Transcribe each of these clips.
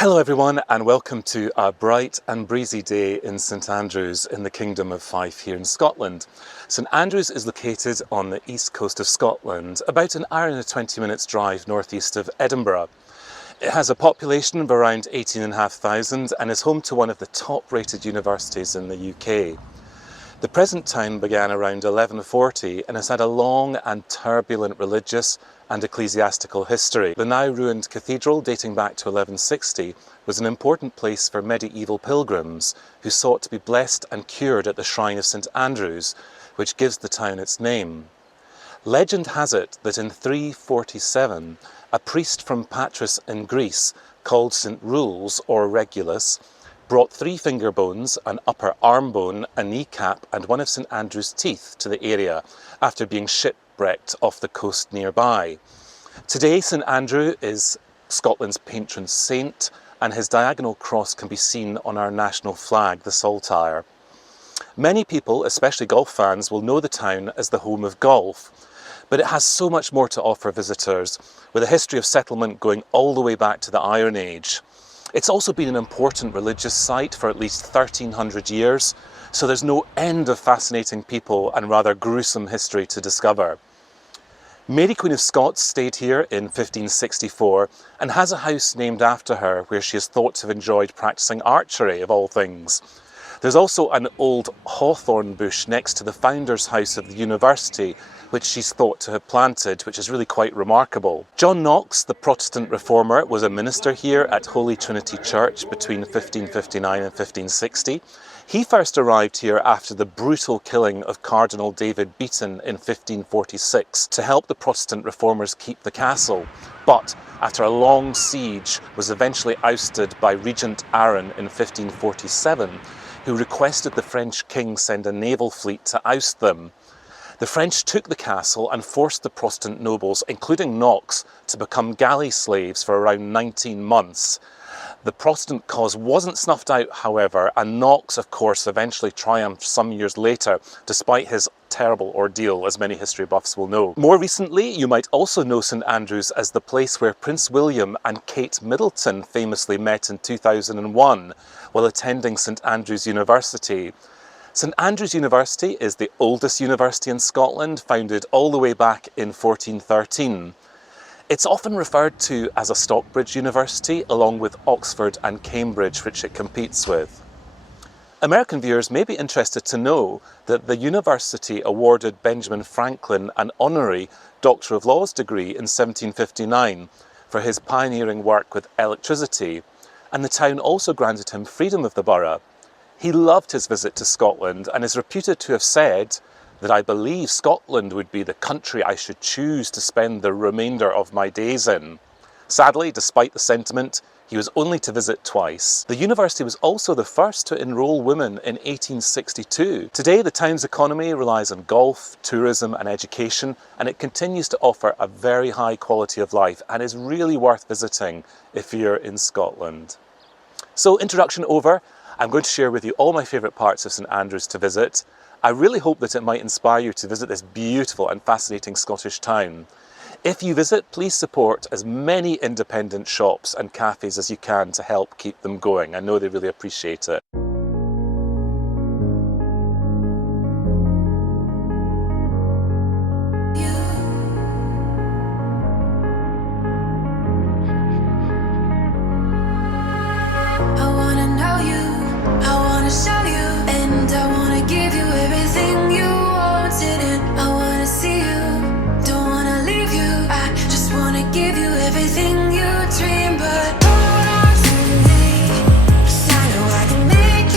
Hello everyone and welcome to a bright and breezy day in St Andrews in the Kingdom of Fife here in Scotland. St Andrews is located on the east coast of Scotland, about an hour and 20 minutes drive northeast of Edinburgh. It has a population of around 18,500 and is home to one of the top rated universities in the UK. The present town began around 1140 and has had a long and turbulent religious and ecclesiastical history. The now ruined cathedral, dating back to 1160, was an important place for medieval pilgrims who sought to be blessed and cured at the shrine of St Andrews, which gives the town its name. Legend has it that in 347, a priest from Patras in Greece, called St Rules or Regulus, brought 3 finger bones, an upper arm bone, a kneecap and one of St Andrew's teeth to the area after being shipwrecked off the coast nearby. Today St Andrew is Scotland's patron saint and his diagonal cross can be seen on our national flag, the saltire. Many people, especially golf fans, will know the town as the home of golf, but it has so much more to offer visitors, with a history of settlement going all the way back to the Iron Age. It's also been an important religious site for at least 1300 years, so there's no end of fascinating people and rather gruesome history to discover. Mary Queen of Scots stayed here in 1564 and has a house named after her where she is thought to have enjoyed practicing archery, of all things. There's also an old hawthorn bush next to the founder's house of the university, which she's thought to have planted, which is really quite remarkable. John Knox, the Protestant reformer, was a minister here at Holy Trinity Church between 1559 and 1560. He first arrived here after the brutal killing of Cardinal David Beaton in 1546 to help the Protestant reformers keep the castle, but after a long siege was eventually ousted by Regent Arran in 1547, who requested the French king send a naval fleet to oust them. The French took the castle and forced the Protestant nobles, including Knox, to become galley slaves for around 19 months. The Protestant cause wasn't snuffed out, however, and Knox, of course, eventually triumphed some years later, despite his terrible ordeal, as many history buffs will know. More recently, you might also know St Andrews as the place where Prince William and Kate Middleton famously met in 2001 while attending St Andrews University. St Andrews University is the oldest university in Scotland, founded all the way back in 1413. It's often referred to as a Stockbridge University, along with Oxford and Cambridge, which it competes with. American viewers may be interested to know that the university awarded Benjamin Franklin an honorary Doctor of Laws degree in 1759 for his pioneering work with electricity, and the town also granted him freedom of the borough. He loved his visit to Scotland and is reputed to have said that I believe Scotland would be the country I should choose to spend the remainder of my days in. Sadly, despite the sentiment, he was only to visit twice. The university was also the first to enrol women in 1862. Today, the town's economy relies on golf, tourism and education, and it continues to offer a very high quality of life and is really worth visiting if you're in Scotland. So, introduction over. I'm going to share with you all my favourite parts of St Andrews to visit. I really hope that it might inspire you to visit this beautiful and fascinating Scottish town. If you visit, please support as many independent shops and cafes as you can to help keep them going. I know they really appreciate it. Everything you dream, but hold on to me, 'cause I know I can make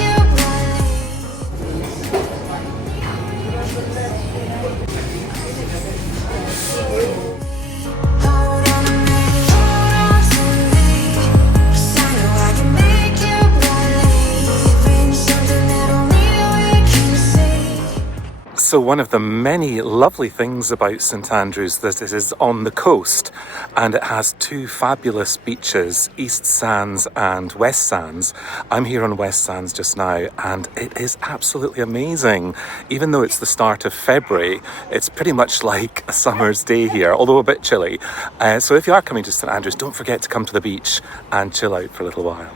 So one of the many lovely things about St Andrews that it is on the coast, and it has two fabulous beaches, East Sands and West Sands. I'm here on West Sands just now, and it is absolutely amazing. Even though it's the start of February, it's pretty much like a summer's day here, although a bit chilly. So if you are coming to St Andrews, don't forget to come to the beach and chill out for a little while.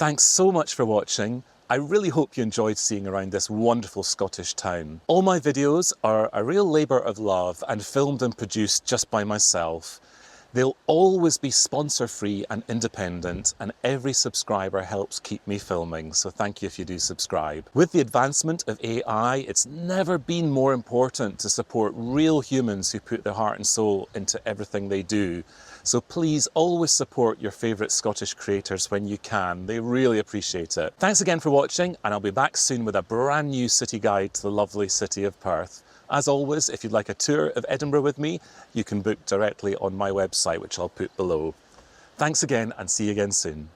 Thanks so much for watching. I really hope you enjoyed seeing around this wonderful Scottish town. All my videos are a real labour of love and filmed and produced just by myself. They'll always be sponsor-free and independent, and every subscriber helps keep me filming, so thank you if you do subscribe. With the advancement of AI, it's never been more important to support real humans who put their heart and soul into everything they do. So please always support your favourite Scottish creators when you can. They really appreciate it. Thanks again for watching, and I'll be back soon with a brand new city guide to the lovely city of Perth. As always, if you'd like a tour of Edinburgh with me, you can book directly on my website, which I'll put below. Thanks again, and see you again soon.